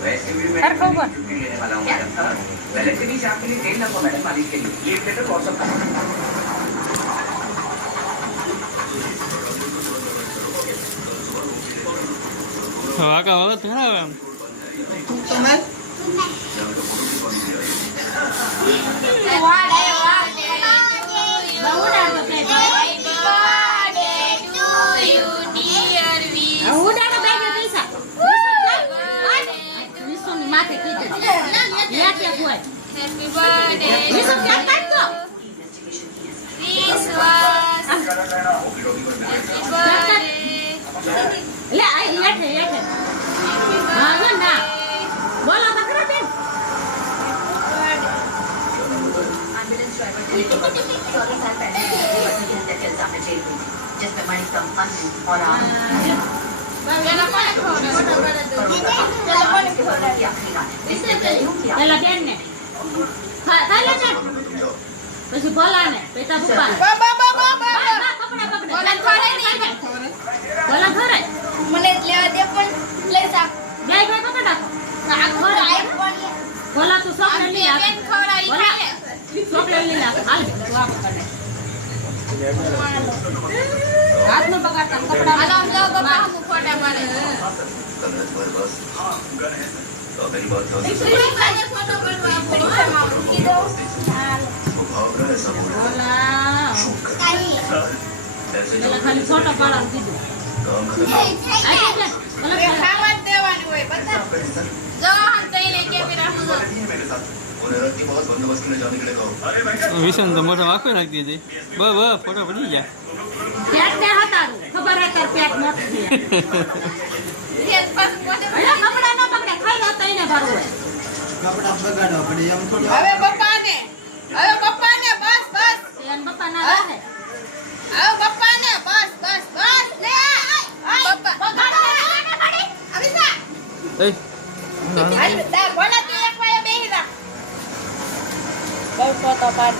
वैसे भी मैं हर खबर छुट्टी लेने वाला हूँ मैडम सर। पहले से भी आपके लिए तेल लगो मैडम मालिश के लिए लीव लेटर व्हाट्सएप વાકા વાળો ઘણા આવે આમ તમે जिसमें मणि संपन्न और પછી ભોલા ને પેટા પપ્પા ભોલા ખરે મને લેવા દે પણ લઈ જા બે બે પકડ રાખો ભોલા તું ચોકલેટ લઈ આવ ચોકલેટ લઈ આવ હાલ તું આ પકડ હાથ નો પકડતા કપડા હાલો આમ લો બાપા હમ ફોટા પાડે ફોટો પાડવા પરીક્ષામાં મૂકી દો ભોલા પેલા ખાલી ફોટો પાડવાનું કીધું ખાવા જ દેવાનું હોય બધા જો આમ તઈને કેમેરા વિશન તો મોટો વાંકો નાખી દીધી બ ફોટો પડી ગયા પેટ ને હતારું ખબર હે પેટ મોટું છે ફેસ પાસ મોઢે અરે કપડા ન પકડે ખાઈ લો તઈને ભરવું કપડા બગાડવા પડે એમ થોડું હવે પપ્પાને બસ બસ એન પપ્પા ના રાખે હવે પપ્પાને બસ બસ બસ લે પપ્પા બગાડ અવિસા એ હાલ દા બોલા તું એક વાય બેહી જા બહુ ફોટો પાડ